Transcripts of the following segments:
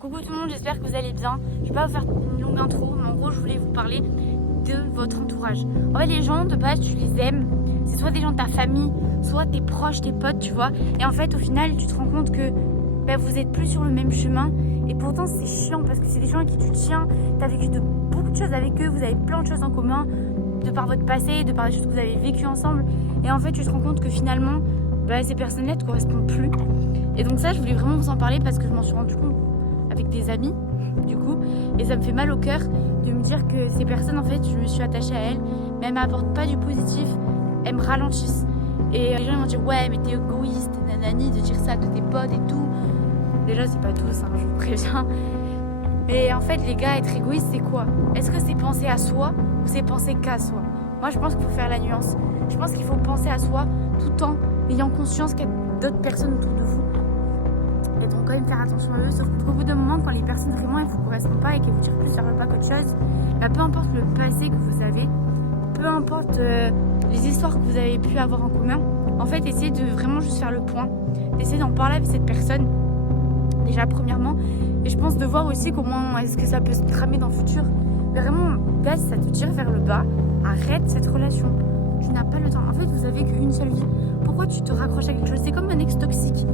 Coucou tout le monde, j'espère que vous allez bien. Je vais pas vous faire une longue intro, mais en gros je voulais vous parler de votre entourage. En fait les gens de base tu les aimes, c'est soit des gens de ta famille, soit tes proches, tes potes, tu vois. Et en fait au final tu te rends compte que vous êtes plus sur le même chemin. Et pourtant c'est chiant parce que c'est des gens à qui tu tiens, tu as vécu beaucoup de choses avec eux, vous avez plein de choses en commun, de par votre passé, de par les choses que vous avez vécues ensemble. Et en fait tu te rends compte que finalement ces personnes-là ne te correspondent plus. Et donc ça je voulais vraiment vous en parler parce que je m'en suis rendu compte avec des amis du coup, et ça me fait mal au cœur de me dire que ces personnes en fait je me suis attachée à elles mais elles m'apportent pas du positif, elles me ralentissent. Et les gens ils vont dire ouais mais t'es égoïste nanani de dire ça de tes potes et tout. Déjà c'est pas tous hein, je vous préviens, mais en fait les gars, être égoïste c'est quoi? Est-ce que c'est penser à soi ou c'est penser qu'à soi? Moi je pense qu'il faut faire la nuance. Je pense qu'il faut penser à soi tout en ayant conscience qu'il y a d'autres personnes autour de vous. Et donc quand même faire attention à eux, sauf qu'au bout d'un moment, quand les personnes vraiment elles vous correspondent pas et qu'elles vous tirent plus vers le bas qu'autre chose, peu importe le passé que vous avez, peu importe les histoires que vous avez pu avoir en commun, en fait essayez de vraiment juste faire le point, d'essayer d'en parler avec cette personne, déjà premièrement, et je pense de voir aussi comment est-ce que ça peut se tramer dans le futur. Mais vraiment, gars, si ça te tire vers le bas, arrête cette relation. Tu n'as pas le temps. En fait, vous avez qu'une seule vie. Pourquoi tu te raccroches à quelque chose? C'est comme un ex toxique.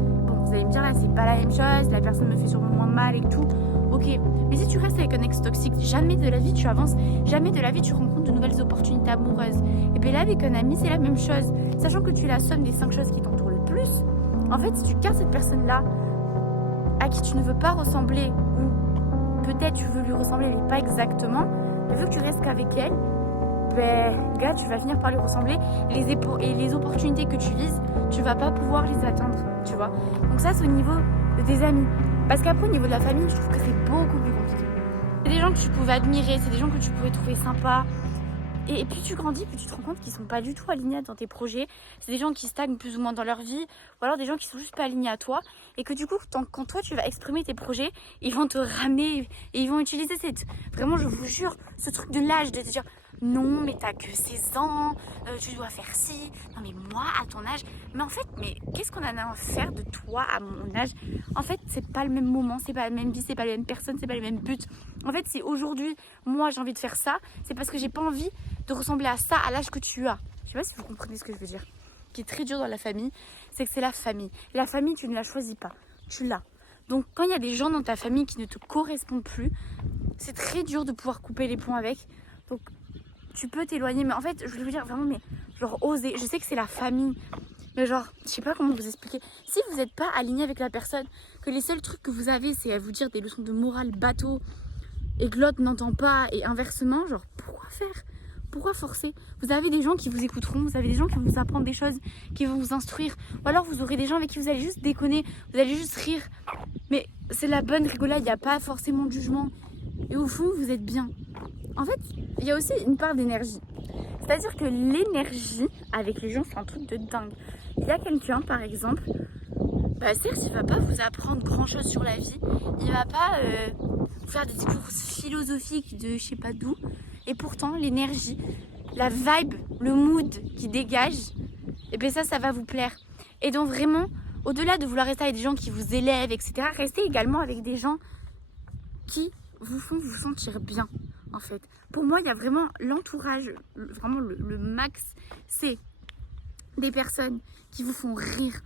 Vous allez me dire là c'est pas la même chose, la personne me fait sûrement moins mal et tout, ok, mais si tu restes avec un ex toxique, jamais de la vie tu avances, jamais de la vie tu rencontres de nouvelles opportunités amoureuses. Et bien là avec un ami c'est la même chose, sachant que tu es la somme des 5 choses qui t'entourent le plus. En fait si tu gardes cette personne là à qui tu ne veux pas ressembler, ou peut-être tu veux lui ressembler mais pas exactement, mais vu que tu restes qu'avec elle, gars, tu vas finir par lui ressembler et les opportunités que tu vises, tu vas pas pouvoir les atteindre, tu vois. Donc ça, c'est au niveau de tes amis. Parce qu'après, au niveau de la famille, je trouve que c'est beaucoup plus compliqué. C'est des gens que tu pouvais admirer, c'est des gens que tu pouvais trouver sympas. Et plus tu grandis, plus tu te rends compte qu'ils sont pas du tout alignés dans tes projets. C'est des gens qui stagnent plus ou moins dans leur vie, ou alors des gens qui sont juste pas alignés à toi. Et que du coup, quand toi tu vas exprimer tes projets, ils vont te ramener et ils vont utiliser vraiment, je vous jure, ce truc de l'âge, de te dire non, mais t'as que 16 ans, tu dois faire ci. Non, mais moi, à ton âge. Mais en fait, qu'est-ce qu'on en a à faire de toi à mon âge? En fait, c'est pas le même moment, c'est pas la même vie, c'est pas la même personne, c'est pas le même but. En fait, si aujourd'hui, moi, j'ai envie de faire ça, c'est parce que j'ai pas envie de ressembler à ça à l'âge que tu as. Je sais pas si vous comprenez ce que je veux dire. Ce qui est très dur dans la famille, c'est que c'est la famille. La famille, tu ne la choisis pas, tu l'as. Donc, quand il y a des gens dans ta famille qui ne te correspondent plus, c'est très dur de pouvoir couper les ponts avec. Donc, tu peux t'éloigner, mais en fait, je veux dire vraiment, mais genre oser. Je sais que c'est la famille, mais genre, je sais pas comment vous expliquer. Si vous n'êtes pas aligné avec la personne, que les seuls trucs que vous avez, c'est à vous dire des leçons de morale bateau, et que l'autre n'entend pas, et inversement, genre, pourquoi faire? Pourquoi forcer? Vous avez des gens qui vous écouteront, vous avez des gens qui vont vous apprendre des choses, qui vont vous instruire, ou alors vous aurez des gens avec qui vous allez juste déconner, vous allez juste rire. Mais c'est la bonne rigolade, il n'y a pas forcément de jugement. Et au fond, vous êtes bien. En fait, il y a aussi une part d'énergie. C'est-à-dire que l'énergie avec les gens, c'est un truc de dingue. Il y a quelqu'un, par exemple, certes, il va pas vous apprendre grand-chose sur la vie. Il va pas vous faire des discours philosophiques de je sais pas d'où. Et pourtant, l'énergie, la vibe, le mood qui dégage, et bien ça va vous plaire. Et donc vraiment, au-delà de vouloir rester avec des gens qui vous élèvent, etc., restez également avec des gens qui vous font vous sentir bien. En fait, pour moi, il y a vraiment l'entourage, vraiment le max, c'est des personnes qui vous font rire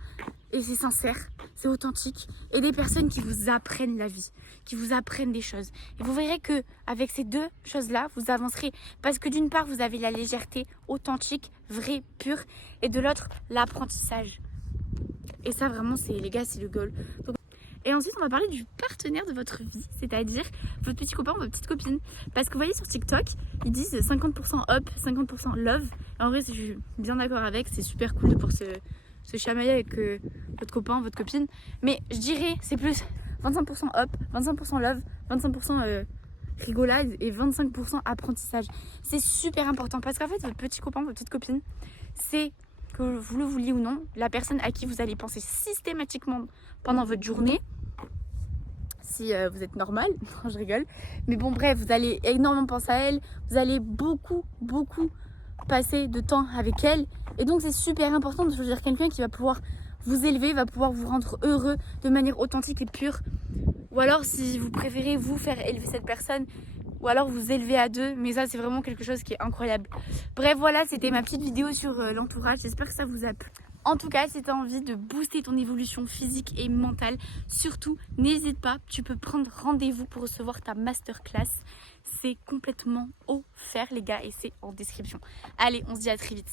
et c'est sincère, c'est authentique, et des personnes qui vous apprennent la vie, qui vous apprennent des choses. Et vous verrez que avec ces deux choses-là, vous avancerez parce que d'une part, vous avez la légèreté authentique, vraie, pure, et de l'autre, l'apprentissage. Et ça, vraiment, les gars, c'est le goal. Donc, et ensuite, on va parler du partenaire de votre vie, c'est-à-dire votre petit copain ou votre petite copine. Parce que vous voyez sur TikTok, ils disent 50% up, 50% love. Et en vrai, je suis bien d'accord avec, c'est super cool de pouvoir se chamailler avec votre copain, votre copine. Mais je dirais, c'est plus 25% up, 25% love, 25% rigolade et 25% apprentissage. C'est super important parce qu'en fait, votre petit copain, votre petite copine, c'est, que vous le vouliez ou non, la personne à qui vous allez penser systématiquement pendant votre journée. Si vous êtes normal, non, je rigole. Mais bon, bref, vous allez énormément penser à elle. Vous allez beaucoup passer de temps avec elle. Et donc, c'est super important de choisir quelqu'un qui va pouvoir vous élever, va pouvoir vous rendre heureux de manière authentique et pure. Ou alors si vous préférez vous faire élever cette personne, ou alors vous élever à deux, mais ça c'est vraiment quelque chose qui est incroyable. Bref voilà, c'était ma petite vidéo sur l'entourage, j'espère que ça vous a plu. En tout cas, si tu as envie de booster ton évolution physique et mentale, surtout n'hésite pas, tu peux prendre rendez-vous pour recevoir ta masterclass. C'est complètement offert les gars et c'est en description. Allez, on se dit à très vite.